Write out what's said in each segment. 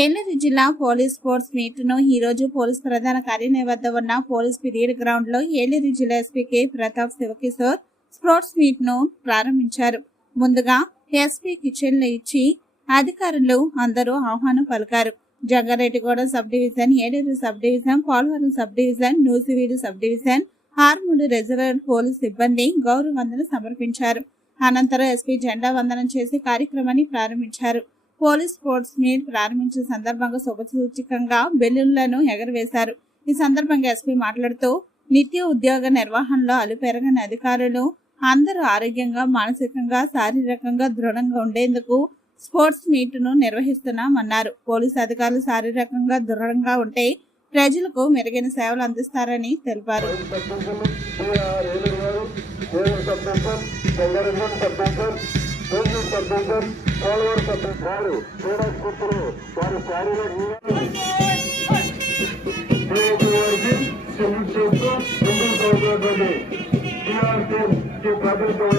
ఏలూరు జిల్లా police sports మీట్ను ఈ రోజు పోలీస్ ప్రధాన కార్యాలయం వద్ద ఉన్న పోలీస్ పిరియడ్ గ్రౌండ్లో ఏలూరు జిల్లా SP K. Pratap Shivakishore sports మీట్ను ప్రారంభించారు. ముందుగా ఎస్పీ కిచెన్లో ఇచ్చి అధికారులు అందరూ ఆహ్వానం పలికారు. Jangareddiguda sub division Eluru sub division Polavaram sub division Nuzvid sub division armed reserve police సిబ్బంది గౌరవ వందన సమర్పించారు. అనంతరం ఎస్పీ జెండా వందనం చేసి కార్యక్రమాన్ని ప్రారంభించారు. పోలీస్ స్పోర్ట్స్ మీట్ ప్రారంభించిన సందర్భంగా శుభసూచికంగా బెలూన్లను ఎగరవేశారు. ఈ సందర్భంగా ఎస్పీ మాట్లాడుతూ నిత్య ఉద్యోగ నిర్వహణలో అలుపెరగని అధికారులు అందరూ ఆరోగ్యంగా మానసికంగా శారీరకంగా దృఢంగా ఉండేందుకు స్పోర్ట్స్ మీట్ను నిర్వహిస్తున్నామన్నారు. పోలీసు అధికారులు శారీరకంగా దృఢంగా ఉంటే ప్రజలకు మెరుగైన సేవలు అందిస్తారని తెలిపారు. పోలవరం సభ్యులు వారు క్రీడా స్ఫూర్తిలో వారి శారీరక వారికి సెల్యూట్ చేస్తూ ముందుకు సాగుతున్నటువంటి టీఆర్సీ ప్రభుత్వం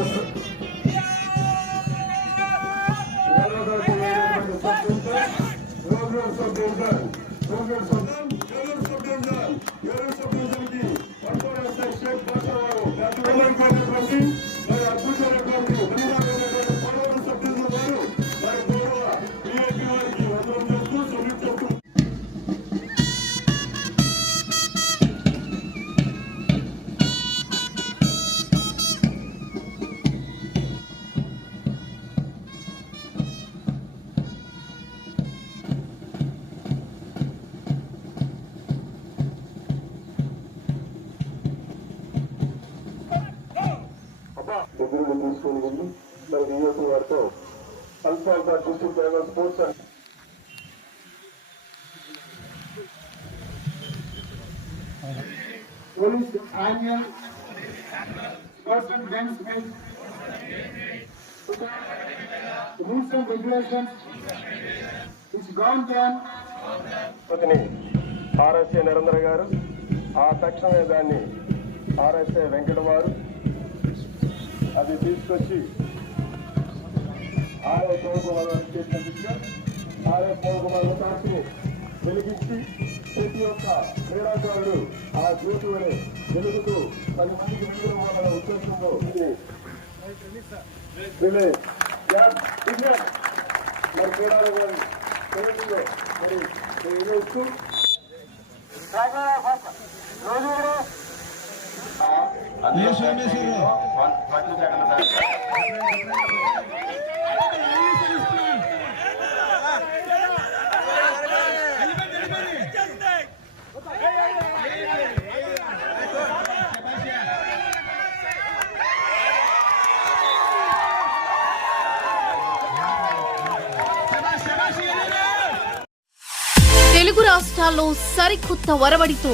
చెప్తూ దగ్గరికి తీసుకుని వెళ్ళి మరి డిఎస్సీ వారితో అల్ఫాల్ఫా district level sports and police annual sports and games meet. Rules and regulations is gone down. RSA Narendra garu ఆ తక్షణమే దాన్ని ఆర్ఎస్ఏ వెంకట వారు అది తీసుకొచ్చి ఆర్ఏ పౌర్కుమార్ చేసినట్టుగా ఆరో పౌర్కుమార్ కాల్చిని వెలిగించి ప్రతి ఒక్క క్రీడాకారుడు ఆ జ్యోతి వలె వెలుగుతూ పది మందికి వెలుగుతున్న ఉద్దేశంలో ఇది రిలే గ్యాప్ విజన్ మరి క్రీడాకారు తెలుగులో తెలుగు రాష్ట్రాల్లో సరికొత్త వరవడితో